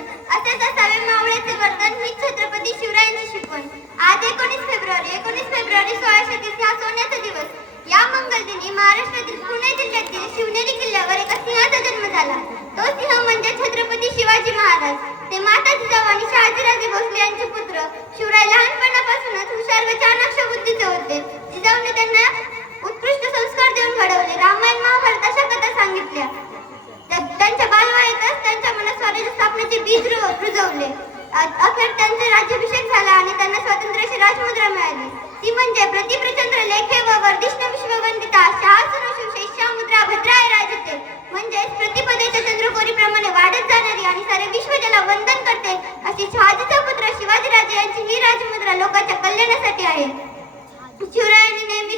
वर्तन असेच असावे मावळ्याचे वर्तन ही छत्रपती शिवरायांची शिकवण. आज 19 फेब्रुवारी 1630 हा सोन्याचा दिवस. या मंगल दिनी महाराष्ट्रातील पुणे जिल्ह्यातील शिवनेरी किल्ल्यावर एका सिंहाचा जन्म झाला. तो सिंह म्हणजे छत्रपती शिवाजी महाराज. ते माता जिजाऊ आणि शहाजीराजे भोसले यांचे पुत्र. शिवराय लहानपणापासूनच हुशार व चाणाक्ष बुद्धीचे होते. जिजाऊने त्यांना उत्कृष्ट संस्कार देऊन घडवले. रामायण महाभारत अशा कथा सांगितल्या. त्यांच्या बालवयातच त्यांच्या मनात स्वराज्य स्थापनेचे बीज रुजवले. अखेर त्यांचा राज्याभिषेक झाला आणि त्यांना स्वातंत्र्याची राजमुद्रा मिळाली. ती म्हणजे प्रतिप्रचंद्र लेखे व वर्धिष्णू विश्ववंदिता शासनो शिवशैष्या मुद्रा भद्राय राजते. म्हणजेच प्रतिपदेच्या चंद्रकोरीप्रमाणे वाढत जाणारी आणि सारे विश्व ज्याला वंदन करते अशी शहाजीचा पुत्र शिवाजीराजे यांची ही राजमुद्रा लोकांच्या कल्याणासाठी आहे. शिवरायांनी नेहमी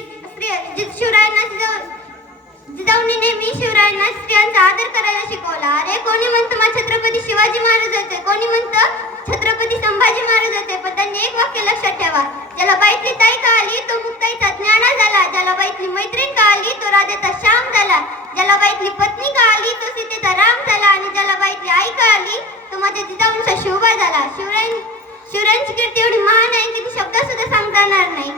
जिजाऊंनी नेहमी शिवरायांना स्त्रियांचा आदर करायला शिकवला. अरे कोणी म्हणतं मग छत्रपती शिवाजी महाराज होते, कोणी म्हणतं छत्रपती संभाजी महाराज होते, पण त्यांनी एक वाक्य लक्षात ठेवा. ज्याला बाईतली ताई कळाली तो मुक्ताईचा ज्ञाना झाला. ज्याला बाईतली मैत्रीण कळाली तो राजाचा श्याम झाला. ज्याला बाईतली पत्नी कळाली तो सीतेचा राम झाला. आणि ज्याला बाईतली आई कळाली तो माझ्या जिजाऊंचा शिवबा झाला. शिवरायांची कीर्ती एवढी महान आहे की ती शब्द सुद्धा सांगता येणार नाही.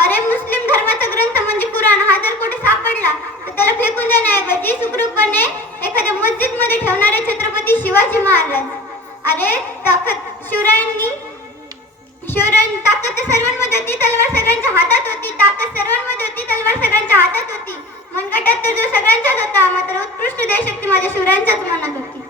अरे मुस्लिम धर्माचा ग्रंथ म्हणजे कुराण हा जर कुठे सापडला तर त्याला फेकून देण्याऐवजी सुखरूपपणे एखाद्या मस्जिद मध्ये ठेवणारे छत्रपती शिवाजी महाराज. अरे शिवरायांनी ताकद सर्वांमध्ये होती, तलवार सगळ्यांच्या हातात होती. ताकद सर्वांमध्ये होती, तलवार सगळ्यांच्या हातात होती. मनगटात तर जो सगळ्यांच्याच होता, मात्र उत्कृष्ट देशशक्ती माझ्या शिवरायांच्याच मनात होती.